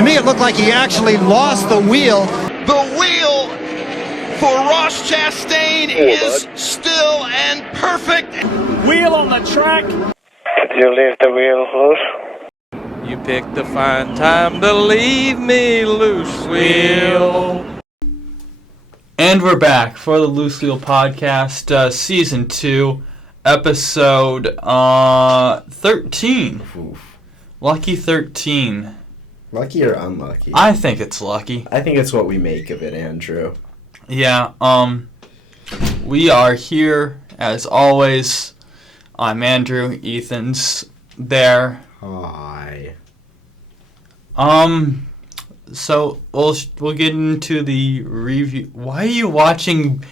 To me, it looked like he actually lost the wheel. The wheel for Ross Chastain is still and perfect. Wheel on the track. Did you leave the wheel loose? You picked the fine time to leave me loose, wheel. And we're back for the Loose Wheel Podcast, Season 2, Episode 13. Oof. Lucky 13. Lucky or unlucky? I think it's lucky. I think it's what we make of it, Andrew. Yeah, we are here, as always. I'm Andrew. Ethan's there. Hi. So we'll get into the review. Why are you watching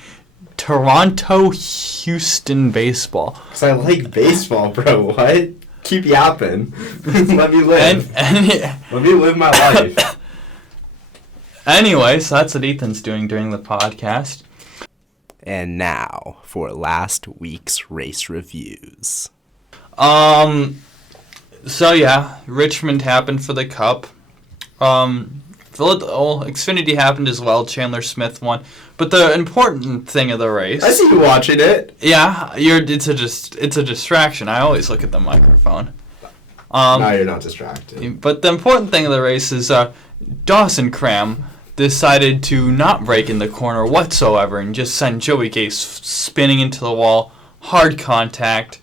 Toronto-Houston baseball? Because I like baseball, bro. What? Keep yapping. Let me live. Let me live my life. Anyway, so that's what Ethan's doing during the podcast. And now for last week's race reviews. So yeah, Richmond happened for the Cup. Xfinity happened as well. Chandler Smith won. But the important thing of the race... I see you watching it. Yeah, it's a distraction. I always look at the microphone. No, you're not distracted. But the important thing of the race is Dawson Cram decided to not brake in the corner whatsoever and just send Joey Gase spinning into the wall. Hard contact.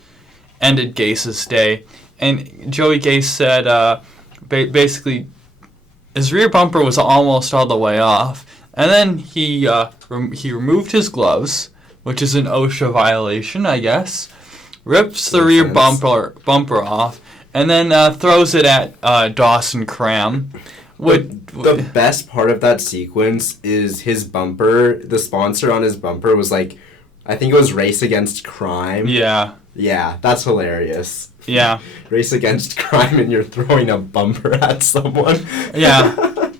Ended Gase's day. And Joey Gase said basically his rear bumper was almost all the way off. And then he removed his gloves, which is an OSHA violation, I guess. Rips the rear bumper off, and then throws it at Dawson Cram. The best part of that sequence is his bumper. The sponsor on his bumper was like, I think it was Race Against Crime. Yeah. Yeah, that's hilarious. Yeah. Race Against Crime and you're throwing a bumper at someone. Yeah.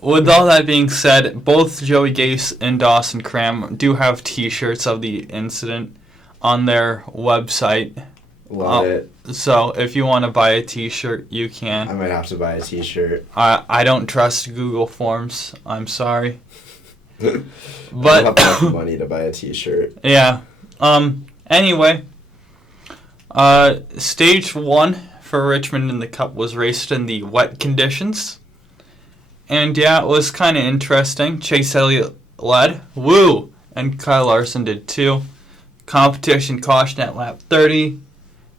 With all that being said, both Joey Gase and Dawson Cram do have T-shirts of the incident on their website. Love it. So if you want to buy a T-shirt, you can. I might have to buy a T-shirt. I don't trust Google Forms. I'm sorry. But I don't have enough money to buy a T-shirt. Yeah. Anyway, Stage 1 for Richmond in the Cup was raced in the wet conditions. And yeah, it was kind of interesting. Chase Elliott led. Woo! And Kyle Larson did too. Competition caution at lap 30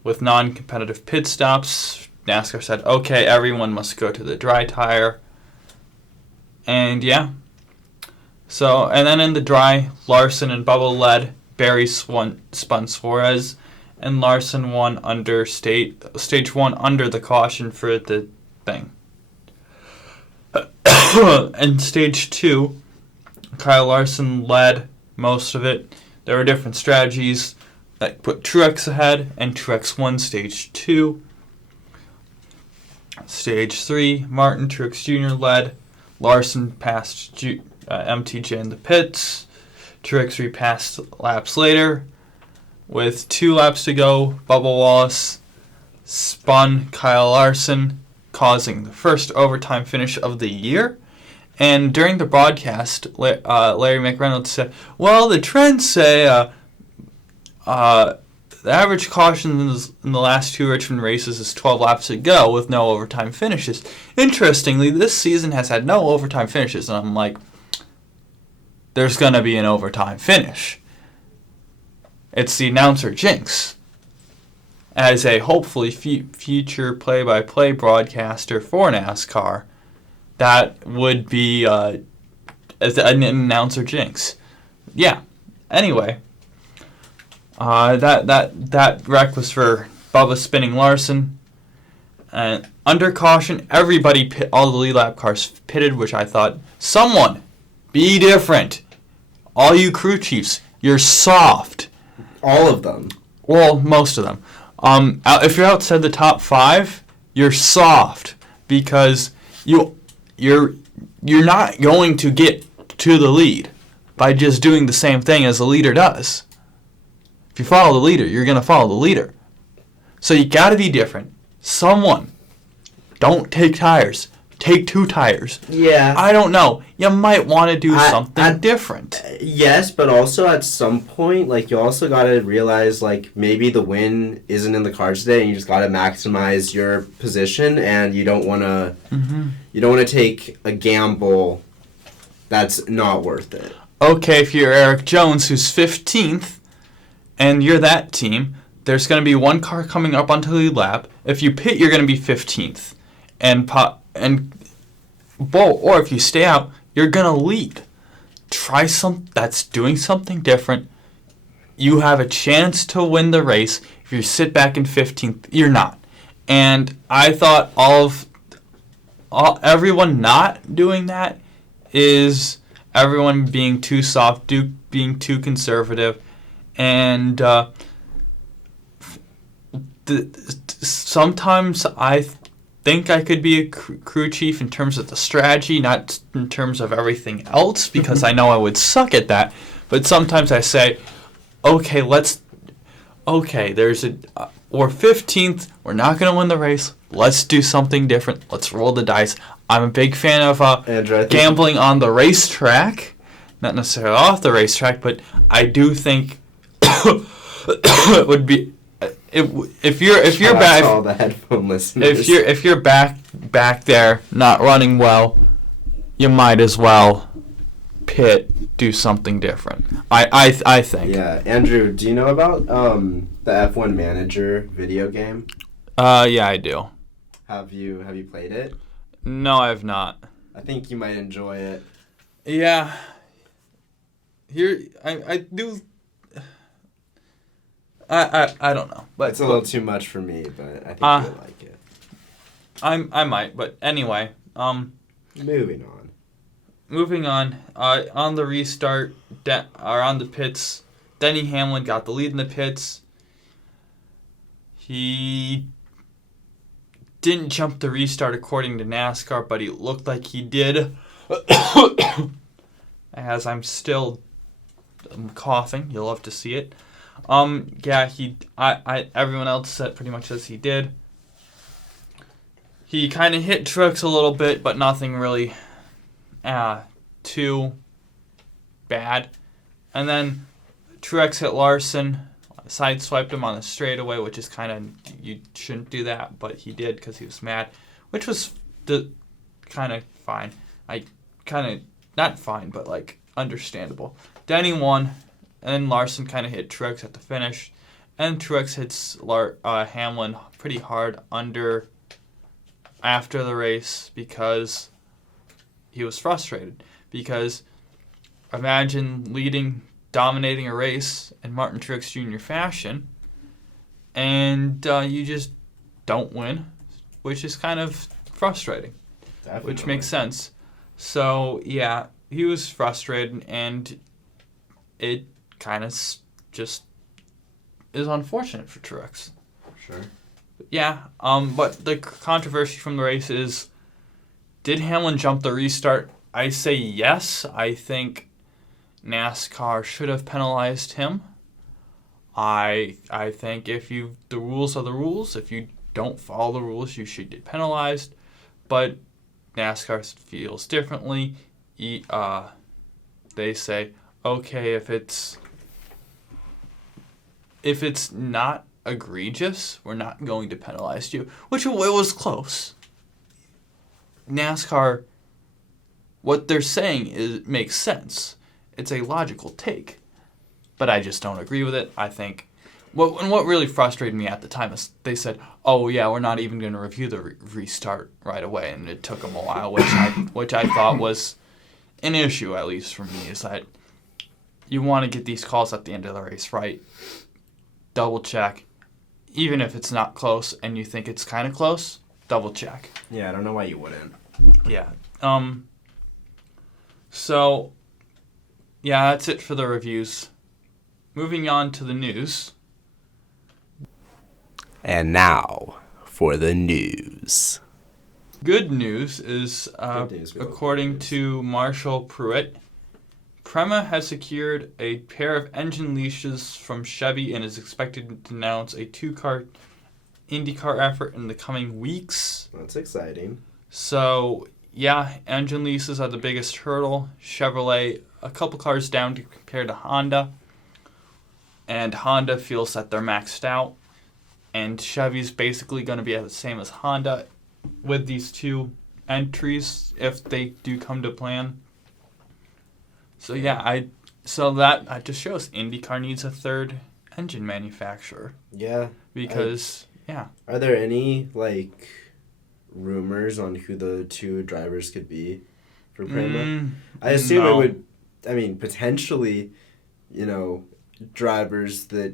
with non-competitive pit stops. NASCAR said, okay, everyone must go to the dry tire. And yeah. So, and then in the dry, Larson and Bubba led. Barry spun Suarez, and Larson won under stage 1 under the caution for the thing. And stage 2, Kyle Larson led most of it. There were different strategies that put Truex ahead, and Truex won stage 2. Stage 3, Martin Truex Jr. led. Larson passed MTJ in the pits. Truex repassed laps later. With 2 laps to go, Bubba Wallace spun Kyle Larson, causing the first overtime finish of the year. And during the broadcast, Larry McReynolds said, well, the trends say the average caution in the last 2 Richmond races is 12 laps to go with no overtime finishes. Interestingly, this season has had no overtime finishes, and I'm like, there's going to be an overtime finish. It's the announcer jinx. As a hopefully future play-by-play broadcaster for NASCAR, that would be as an announcer jinx. Yeah. Anyway, that wreck was for Bubba spinning Larson. And under caution, everybody all the lead lap cars pitted, which I thought, someone be different. All you crew chiefs, you're soft. All of them. Well, most of them. If you're outside the top 5, you're soft because you're not going to get to the lead by just doing the same thing as the leader does. If you follow the leader, you're going to follow the leader. So you got to be different. Someone don't take tires. Take 2 tires. Yeah. I don't know. You might want to do something different. Yes, but also at some point, like, you also got to realize, like, maybe the win isn't in the cards today, and you just got to maximize your position, and you don't want to you don't want to take a gamble that's not worth it. Okay, if you're Eric Jones, who's 15th, and you're that team, there's going to be one car coming up onto the lap. If you pit, you're going to be 15th. Or if you stay out, you're gonna lead. Try that's doing something different. You have a chance to win the race. If you sit back in 15th, you're not. And I thought everyone not doing that is everyone being too soft, being too conservative, and sometimes I think I could be a crew chief in terms of the strategy, not in terms of everything else, because I know I would suck at that. But sometimes I say, okay, we're 15th, we're not going to win the race, let's do something different, let's roll the dice. I'm a big fan of gambling on the racetrack, not necessarily off the racetrack, but I do think it would be... If you're back, all the headphone listeners. if you're back there not running well, you might as well do something different. I think. Yeah, Andrew, do you know about the F1 Manager video game? Yeah, I do. Have you played it? No, I have not. I think you might enjoy it. Yeah. Here, I do. I don't know, but it's a little too much for me. But I think you'll like it. I might, but anyway. Moving on. On the restart, or on the pits, Denny Hamlin got the lead in the pits. He didn't jump the restart according to NASCAR, but he looked like he did. As I'm still coughing, you'll love to see it. Everyone else said pretty much as he did. He kind of hit Truex a little bit, but nothing really too bad. And then Truex hit Larson, sideswiped him on the straightaway, which is kind of, you shouldn't do that, but he did because he was mad, which was kind of fine. Not fine, but like understandable. Denny won. And Larson kind of hit Truex at the finish. And Truex hits Hamlin pretty hard after the race because he was frustrated. Because imagine dominating a race in Martin Truex Jr. fashion, and you just don't win, which is kind of frustrating. Definitely. Which makes sense. So, yeah, he was frustrated, and it kind of just is unfortunate for Truex. Sure. Yeah, but the controversy from the race is, did Hamlin jump the restart? I say yes. I think NASCAR should have penalized him. I think the rules are the rules. If you don't follow the rules, you should get penalized. But NASCAR feels differently. They say, okay, if it's not egregious, we're not going to penalize you. Which it was close. NASCAR, what they're saying makes sense. It's a logical take. But I just don't agree with it. I think what really frustrated me at the time is they said, oh yeah, we're not even going to review the restart right away, and it took them a while, which I thought was an issue, at least for me, is that you want to get these calls at the end of the race right. Double check. Even if it's not close and you think it's kind of close, double check. Yeah, I don't know why you wouldn't. Yeah. So, yeah, that's it for the reviews. Moving on to the news. And now for the news. Good news is, according to Marshall Pruitt, Prema has secured a pair of engine leashes from Chevy and is expected to announce a two-car IndyCar effort in the coming weeks. That's exciting. So, yeah, engine leases are the biggest hurdle. Chevrolet, a couple cars down compared to Honda. And Honda feels that they're maxed out. And Chevy's basically going to be the same as Honda with these two entries if they do come to plan. So, yeah, that just shows IndyCar needs a third engine manufacturer. Yeah. Because, Are there any, rumors on who the two drivers could be for Prema? I assume no. it would, potentially, drivers that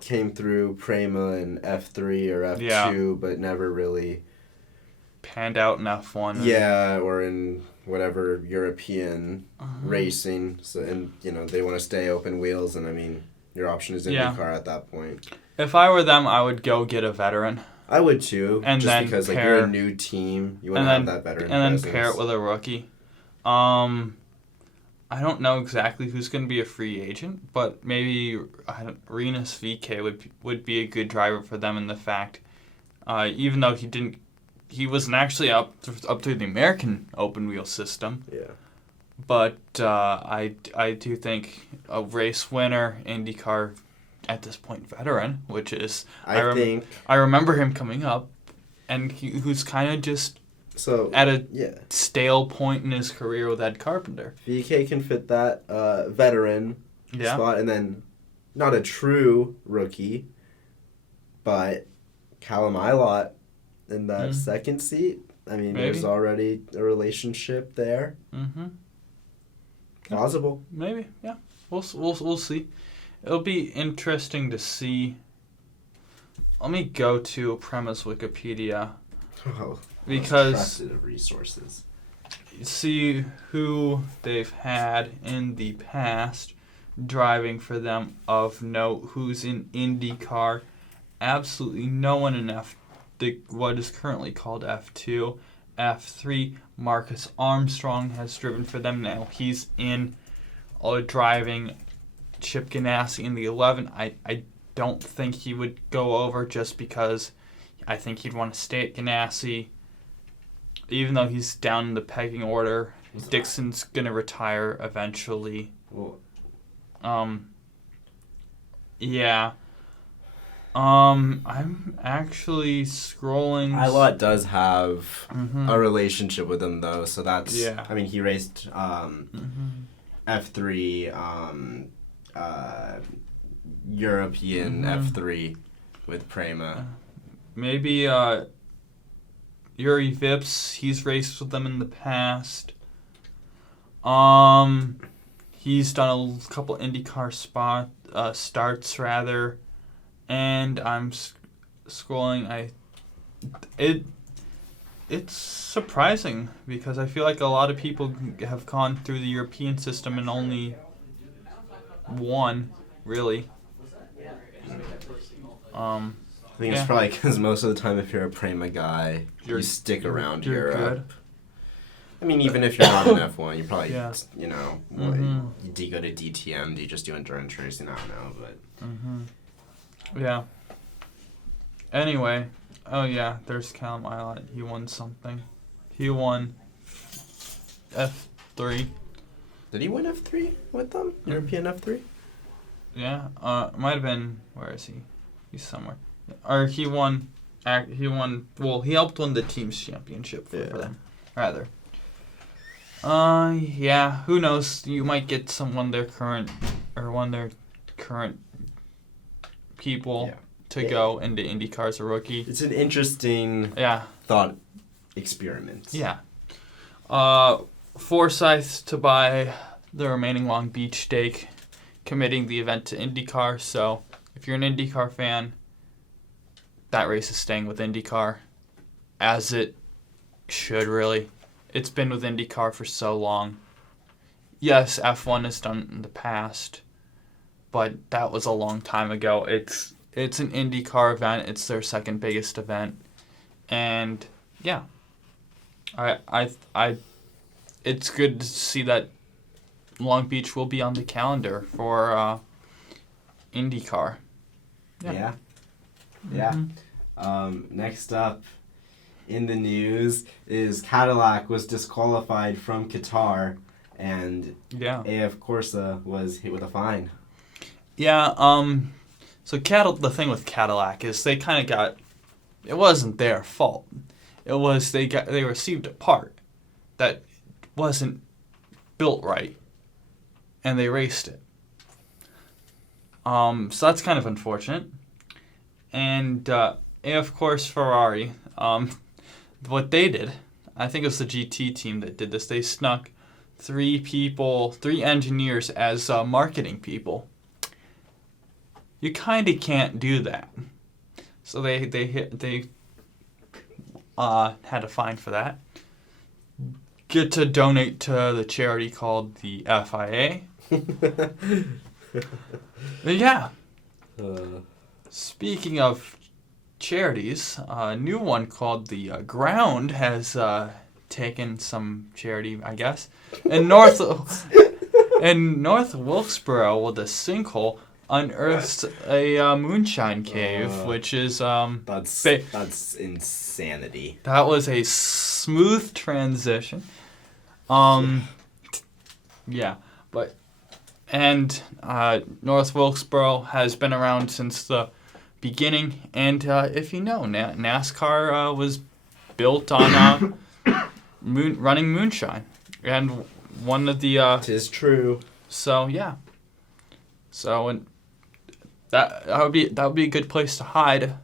came through Prema in F3 or F2, but never really panned out in F1. Yeah, or in whatever European racing. So, and, they want to stay open wheels, and your option is IndyCar at that point. If I were them, I would go get a veteran. I would too, and just then because you're a new team, you want to have that veteran presence. And then pair it with a rookie. I don't know exactly who's going to be a free agent, but maybe Rinus VK would be a good driver for them in the fact, even though he wasn't actually up through the American open wheel system. Yeah. But I do think a race winner, IndyCar, at this point, veteran, which is I remember him coming up, and who's kind of just at a stale point in his career with Ed Carpenter. VK can fit that veteran spot, and then not a true rookie, but Callum Ilott in that second seat. Maybe. There's already a relationship there. Mm-hmm. Plausible. Maybe, yeah. We'll see. It'll be interesting to see. Let me go to Prema's Wikipedia. Oh, because trusted of resources. See who they've had in the past driving for them of note, who's in IndyCar. Absolutely no one in what is currently called F2. F3, Marcus Armstrong has driven for them now. He's in driving Chip Ganassi in the 11. I don't think he would go over just because I think he'd want to stay at Ganassi. Even though he's down in the pegging order, Dixon's going to retire eventually. Yeah. I'm actually scrolling. Ilott does have a relationship with him, though, so that's... Yeah. He raced F3, European F3 with Prema. Maybe Yuri Vips, he's raced with them in the past. He's done a couple IndyCar starts, rather. And I'm scrolling. It's surprising because I feel like a lot of people have gone through the European system and only one, really. I think it's probably because most of the time, if you're a Prema guy, you stick around Europe. Good. Even if you're not in F1, you probably, do you go to DTM? Do you just do endurance racing? I don't know, but... Yeah. Anyway, there's Callum Ilott. He won something. He won F3. Did he win F3 with them? European F3? Yeah. Might have been. Where is he? He's somewhere. Or he won. Well, he helped win the team's championship for them, rather. Yeah. Who knows? You might get one of their current people to go into IndyCar as a rookie. It's an interesting thought experiment. Yeah. Forsyth to buy the remaining Long Beach stake, committing the event to IndyCar. So if you're an IndyCar fan, that race is staying with IndyCar, as it should really. It's been with IndyCar for so long. Yes, F1 has done it in the past, but that was a long time ago. It's an IndyCar event. It's their second biggest event, and yeah, it's good to see that Long Beach will be on the calendar for IndyCar. Yeah. Next up in the news is Cadillac was disqualified from Qatar, and AF Corsa was hit with a fine. Yeah, so the thing with Cadillac is they kind of got, it wasn't their fault. It was they received a part that wasn't built right, and they raced it. So that's kind of unfortunate. And of course Ferrari, what they did, I think it was the GT team that did this. They snuck 3 engineers as marketing people. You kind of can't do that. So they had a fine for that. Get to donate to the charity called the FIA. But yeah. Speaking of charities, a new one called the Ground has taken some charity, I guess. In North Wilkesboro, with a sinkhole, unearthed a moonshine cave, which is that's insanity. That was a smooth transition. Yeah, but North Wilkesboro has been around since the beginning, and if you know, NASCAR was built on running moonshine, and one of the. Tis true. So yeah. So and that would be a good place to hide.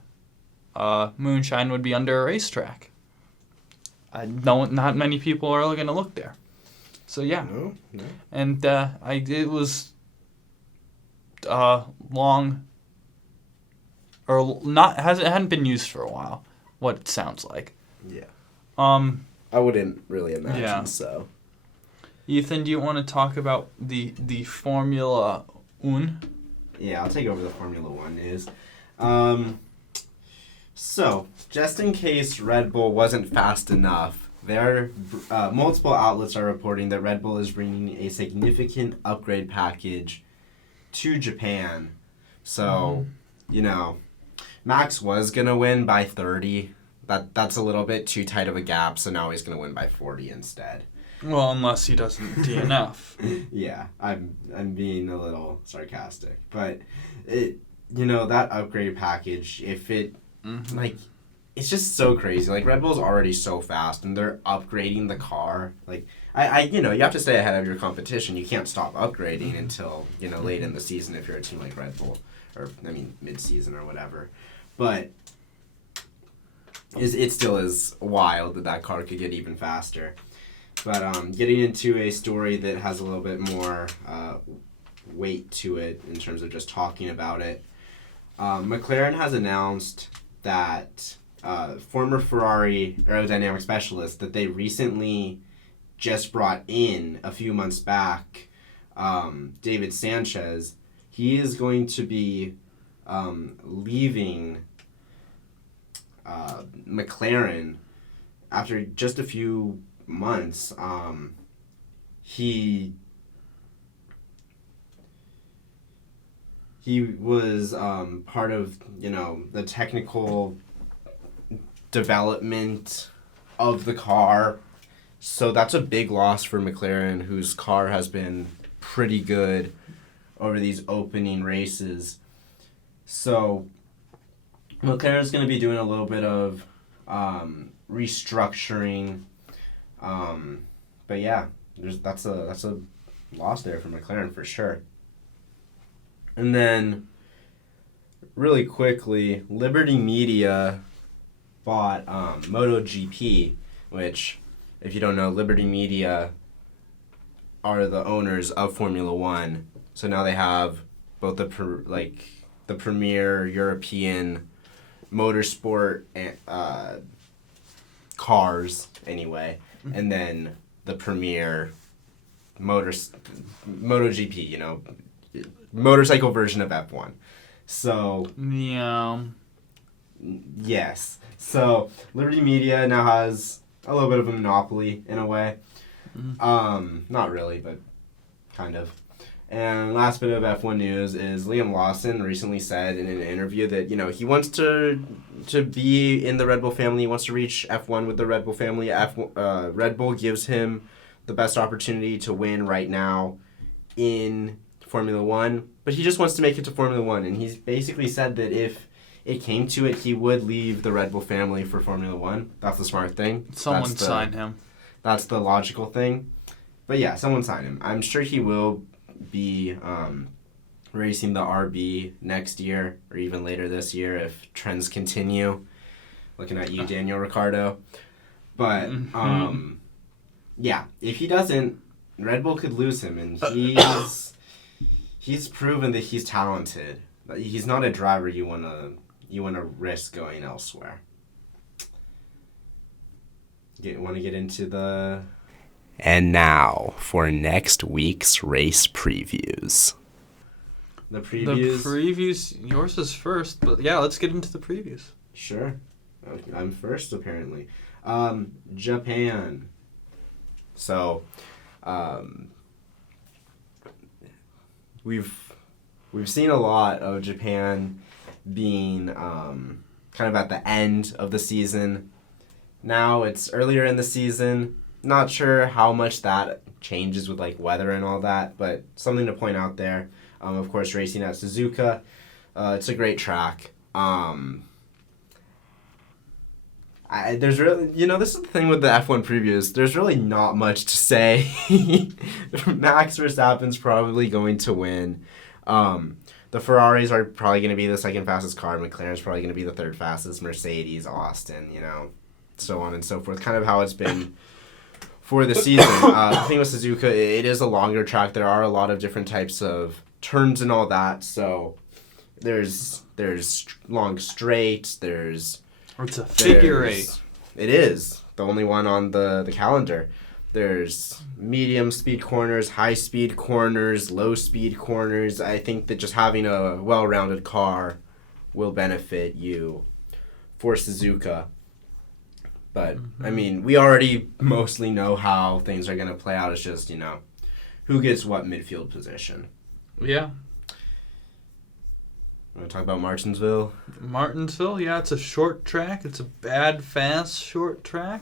Moonshine would be under a racetrack. Not many people are going to look there. So yeah. No. And it was long or not hadn't been used for a while. What it sounds like. Yeah. I wouldn't really imagine so. Ethan, do you want to talk about the Formula One? Yeah, I'll take over the Formula 1 news. So, just in case Red Bull wasn't fast enough, multiple outlets are reporting that Red Bull is bringing a significant upgrade package to Japan. So, Max was going to win by 30. That's a little bit too tight of a gap, so now he's going to win by 40 instead. Well, unless he doesn't DNF. Yeah, I'm being a little sarcastic, but that upgrade package, if it it's just so crazy. Like, Red Bull's already so fast, and they're upgrading the car. Like, you have to stay ahead of your competition. You can't stop upgrading until late in the season if you're a team like Red Bull, or mid-season or whatever. But it still is wild that car could get even faster. But getting into a story that has a little bit more weight to it in terms of just talking about it, McLaren has announced that former Ferrari aerodynamic specialist that they recently just brought in a few months back, David Sanchez, he is going to be leaving McLaren after just a few months. He was part of the technical development of the car, so that's a big loss for McLaren, whose car has been pretty good over these opening races. So McLaren's going to be doing a little bit of restructuring. But yeah, that's a loss there for McLaren for sure. And then, really quickly, Liberty Media bought MotoGP, which, if you don't know, Liberty Media are the owners of Formula One. So now they have both the premier European motorsport cars anyway, and then the premier MotoGP, motorcycle version of F1. So yeah, yes. So Liberty Media now has a little bit of a monopoly in a way. Not really, but kind of. And last bit of F1 news is Liam Lawson recently said in an interview that, he wants to be in the Red Bull family. He wants to reach F1 with the Red Bull family. Red Bull gives him the best opportunity to win right now in Formula One, but he just wants to make it to Formula One. And he's basically said that if it came to it, he would leave the Red Bull family for Formula One. That's the smart thing. Someone sign him. That's the logical thing. But yeah, someone sign him. I'm sure he will be racing the RB next year or even later this year if trends continue. Looking at you, Daniel Ricciardo. But yeah, if he doesn't, Red Bull could lose him, and he's proven that he's talented. He's not a driver you wanna risk going elsewhere. Want to get into the... And now for next week's race previews. The previews. Yours is first, but yeah, let's get into the previews. Sure. I'm first, apparently. Japan. So, we've seen a lot of Japan being kind of at the end of the season. Now it's earlier in the season. Not sure how much that changes with weather and all that, but something to point out there. Of course, racing at Suzuka. It's a great track. There's really, this is the thing with the F1 previews. There's really not much to say. Max Verstappen's probably going to win. The Ferraris are probably going to be the second fastest car. McLaren's probably going to be the third fastest. Mercedes, Austin, so on and so forth. Kind of how it's been for the season. The thing with Suzuka, it is a longer track. There are a lot of different types of turns and all that. So there's long straights. It's a figure eight. It is the only one on the calendar. There's medium speed corners, high speed corners, low speed corners. I think that just having a well-rounded car will benefit you for Suzuka. But, I mean, we already mostly know how things are going to play out. It's just, who gets what midfield position. Yeah. Want to talk about Martinsville? Martinsville, yeah, it's a short track. It's a bad, fast, short track.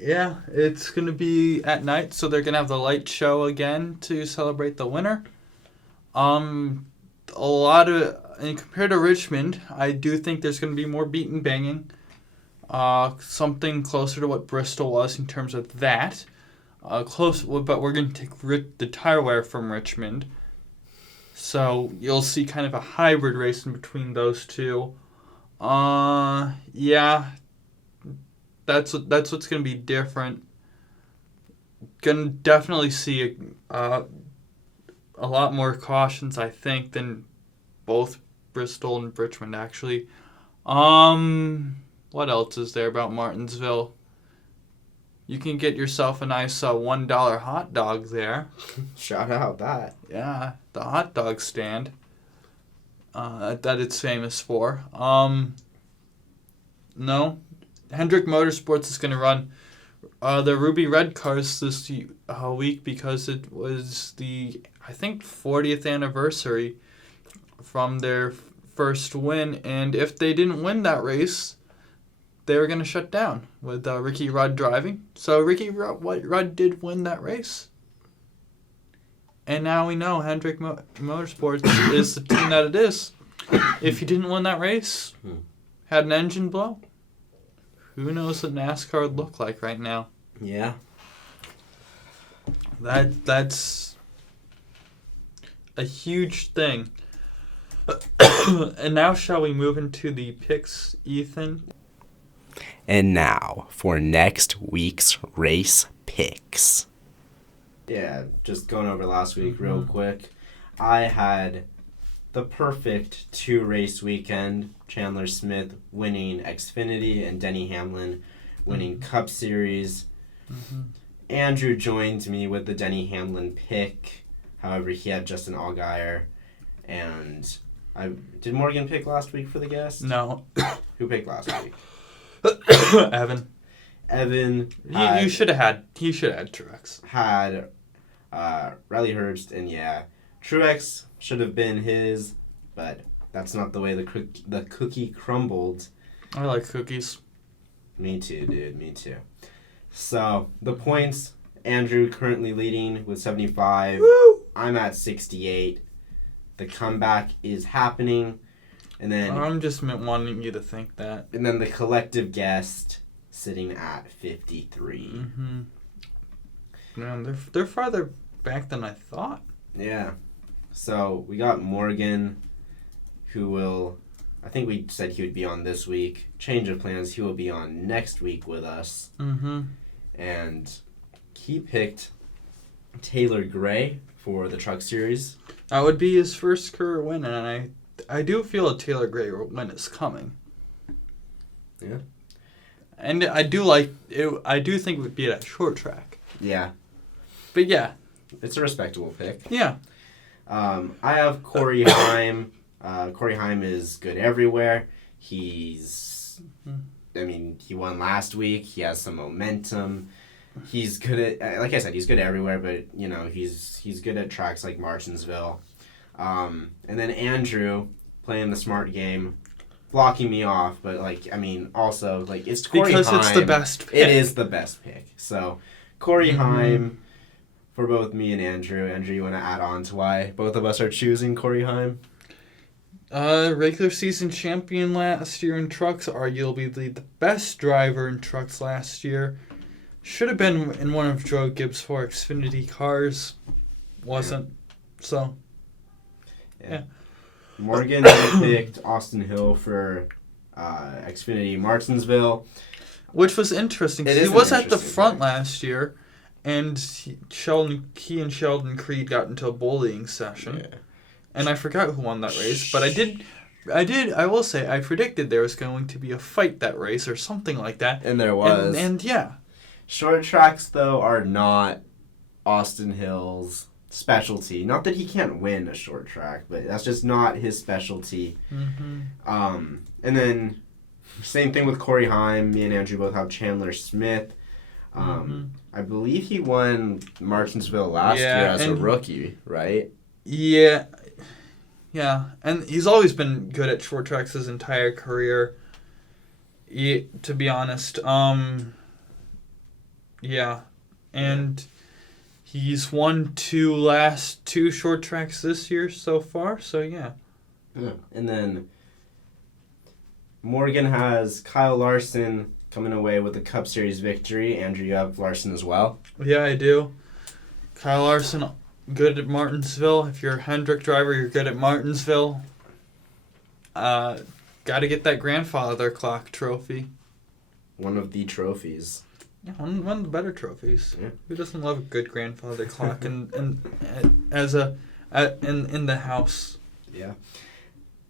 Yeah, it's going to be at night, so they're going to have the light show again to celebrate the winner. And compared to Richmond, I do think there's going to be more beat and banging. Something closer to what Bristol was in terms of that. But we're going to take the tire wear from Richmond. So you'll see kind of a hybrid race in between those two. Yeah, that's what's going to be different. Going to definitely see a lot more cautions, I think, than both Bristol and Richmond, actually. What else is there about Martinsville? You can get yourself a nice $1 hot dog there. Shout out that. Yeah, the hot dog stand that it's famous for. No, Hendrick Motorsports is going to run the Ruby Red cars this week because it was the, I think, 40th anniversary from their first win, and if they didn't win that race, they were going to shut down with Ricky Rudd driving. So Ricky Rudd did win that race. And now we know Hendrick Motorsports is the team that it is. If he didn't win that race, had an engine blow, who knows what NASCAR would look like right now. Yeah. That's a huge thing. And now shall we move into the picks, Ethan? And now for next week's race picks. Yeah, just going over last week real quick. I had the perfect 2-race weekend. Chandler Smith winning Xfinity and Denny Hamlin winning Cup Series. Andrew joined me with the Denny Hamlin pick. However, he had Justin Allgaier. And did Morgan pick last week for the guest? No. Who picked last week? Evan. Evan. You should have had. He should have had Truex. Had Riley Herbst, and yeah, Truex should have been his, but that's not the way the cookie crumbled. I like cookies. Me too, dude. Me too. So the points, Andrew currently leading with 75. Woo! I'm at 68. The comeback is happening, and then I'm just wanting you to think that. And then the collective guest sitting at 53. Mm-hmm. Man, they're farther back than I thought. Yeah. So we got Morgan, who will, I think we said he would be on this week. Change of plans, he will be on next week with us. Mm-hmm. And he picked Taylor Gray for the Truck Series. That would be his first career win, and I do feel a Taylor Gray win is coming. Yeah. And I do like it. I do think it would be at short track. Yeah. But yeah. It's a respectable pick. Yeah. I have Corey Heim. Corey Heim is good everywhere. He won last week. He has some momentum. He's good at, like I said, he's good everywhere, but, he's good at tracks like Martinsville. And then Andrew, playing the smart game, blocking me off, but, also, it's Corey Heim. Because it's the best pick. It is the best pick. So, Corey Heim for both me and Andrew. Andrew, you want to add on to why both of us are choosing Corey Heim? Regular season champion last year in trucks, arguably the best driver in trucks last year. Should have been in one of Joe Gibbs' 4 Xfinity cars. Wasn't. So, yeah. Morgan picked Austin Hill for Xfinity Martinsville. Which was interesting. He was at the front last year, and he and Sheldon Creed got into a bullying session. Yeah. And I forgot who won that race, but I will say, I predicted there was going to be a fight that race or something like that. And there was. And yeah. Short tracks, though, are not Austin Hill's specialty. Not that he can't win a short track, but that's just not his specialty. Mm-hmm. And then, same thing with Corey Heim. Me and Andrew both have Chandler Smith. I believe he won Martinsville last year as a rookie, right? Yeah. Yeah. And he's always been good at short tracks his entire career, to be honest. Yeah. And he's won 2 short tracks this year so far, so yeah. Yeah. And then Morgan has Kyle Larson coming away with the Cup Series victory. Andrew, you have Larson as well? Yeah, I do. Kyle Larson, good at Martinsville. If you're a Hendrick driver, you're good at Martinsville. Got to get that grandfather clock trophy. One of the trophies. Yeah, one of the better trophies. Yeah. Who doesn't love a good grandfather clock in the house? Yeah.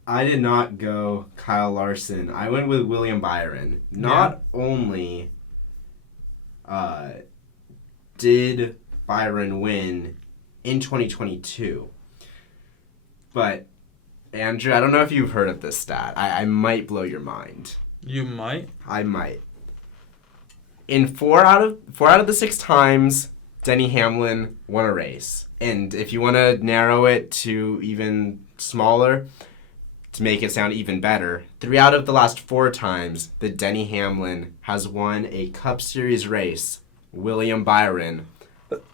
I did not go Kyle Larson. I went with William Byron. Not only did Byron win in 2022, but Andrew, I don't know if you've heard of this stat. I might blow your mind. You might? I might. In 4 out of the 6 times Denny Hamlin won a race, and if you want to narrow it to even smaller, to make it sound even better, 3 out of the last 4 times that Denny Hamlin has won a Cup Series race, William Byron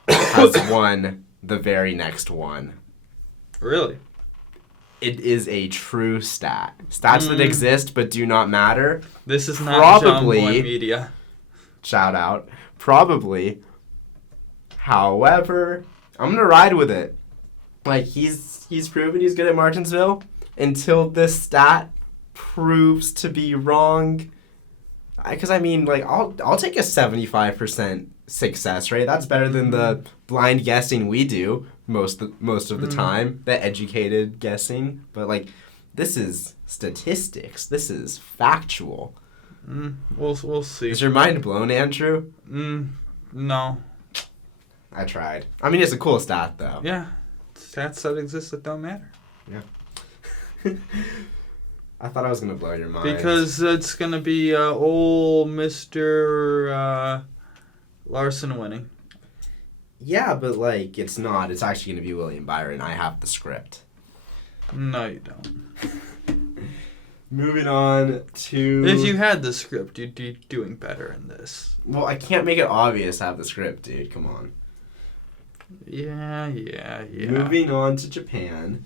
has won the very next one. Really? It is a true stat. Stats that exist but do not matter. This is not John Boy Media. Shout out. Probably. However, I'm going to ride with it. He's proven he's good at Martinsville until this stat proves to be wrong. Because, I'll take a 75% success rate. That's better than the blind guessing we do most of the time, the educated guessing. But, this is statistics. This is factual. We'll see. Is your mind blown, Andrew? No. I tried. It's a cool stat, though. Yeah. Stats that exist that don't matter. Yeah. I thought I was going to blow your mind. Because it's going to be old Mr. Larson winning. Yeah, but like it's not. It's actually going to be William Byron. I have the script. No, you don't. Moving on to. If you had the script, you'd be doing better in this. Well, I can't make it obvious I have the script, dude. Come on. Yeah. Moving on to Japan.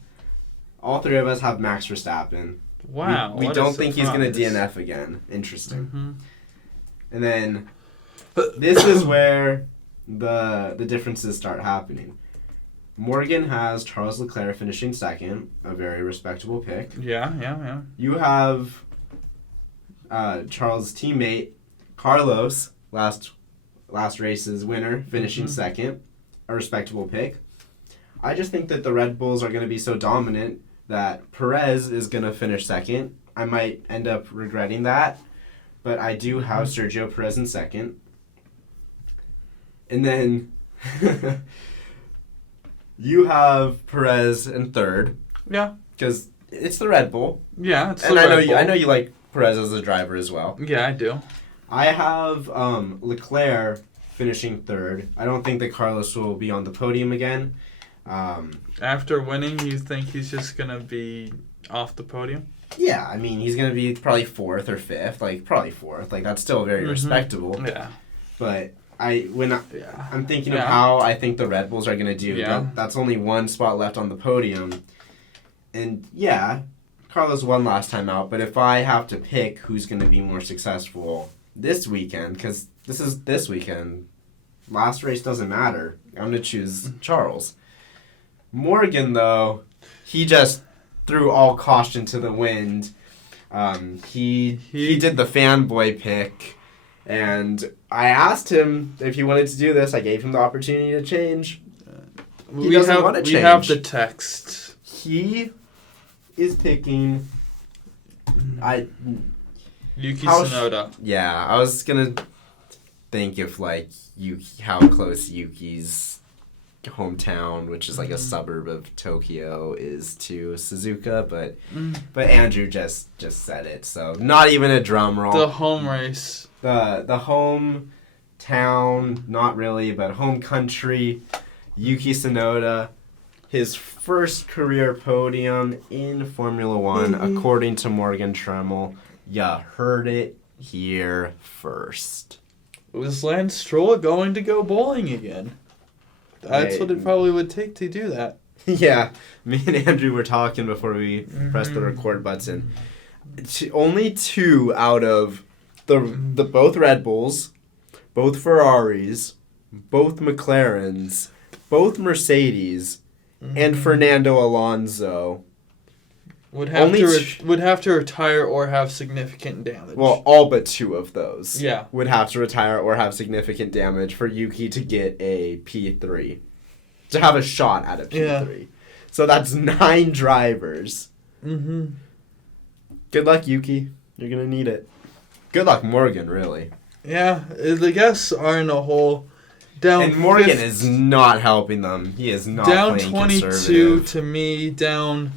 All three of us have Max Verstappen. Wow. We what don't a think he's going to surprise. DNF again. Interesting. Mm-hmm. And then this is where the differences start happening. Morgan has Charles Leclerc finishing second, a very respectable pick. Yeah. You have Charles' teammate Carlos, last race's winner, finishing second, a respectable pick. I just think that the Red Bulls are going to be so dominant that Perez is going to finish second. I might end up regretting that, but I do have Sergio Perez in second. And then you have Perez in third. Yeah. Because it's the Red Bull. Yeah, it's And the I Red know Bull. you like Perez as a driver as well. Yeah, I do. I have Leclerc finishing third. I don't think that Carlos will be on the podium again. After winning, you think he's just going to be off the podium? Yeah, I mean, he's going to be probably fourth or fifth. Like, probably fourth. Like, that's still very respectable. Yeah. But I'm thinking of Yeah. how I think the Red Bulls are going to do. Yeah. That's only one spot left on the podium. And, yeah, Carlos won last time out. But if I have to pick who's going to be more successful this weekend, because this is this weekend, last race doesn't matter. I'm going to choose Charles. Morgan, though, he just threw all caution to the wind. He did the fanboy pick. And I asked him if he wanted to do this. I gave him the opportunity to change. He doesn't want to change. We have the text. He is picking. Yuki Tsunoda. Yeah, I was gonna think if how close Yuki's hometown, which is like a suburb of Tokyo, is to Suzuka, but Andrew just said it, so not even a drum roll. The home race. The home town, not really, but home country, Yuki Tsunoda, his first career podium in Formula One, according to Morgan Tremmel. Ya heard it here first. Was Lance Stroll going to go bowling again? That's what it probably would take to do that. Yeah, me and Andrew were talking before we pressed the record button. Only two out of the both Red Bulls, both Ferraris, both McLarens, both Mercedes, and Fernando Alonso would have to retire or have significant damage. Well, all but two of those would have to retire or have significant damage for Yuki to get a P3. To have a shot at a P3. Yeah. So that's 9 drivers. Mm-hmm. Good luck, Yuki. You're going to need it. Good luck, Morgan, really. Yeah, the guests are in a hole. Down and Morgan is not helping them. He is not down playing 22 conservative. To me, down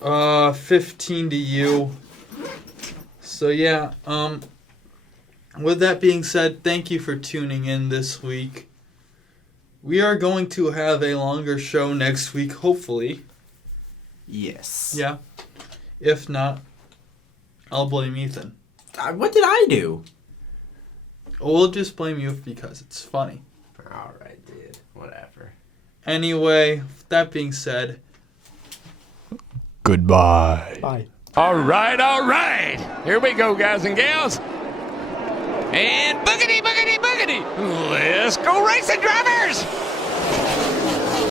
15 to you. So yeah, with that being said, thank you for tuning in this week. We are going to have a longer show next week, hopefully. Yes. Yeah. If not, I'll blame Ethan. What did I do? We'll just blame you because it's funny. Alright, dude. Whatever. Anyway, with that being said, goodbye. Bye. All right. Here we go, guys and gals. And boogity, boogity, boogity. Let's go racing, drivers!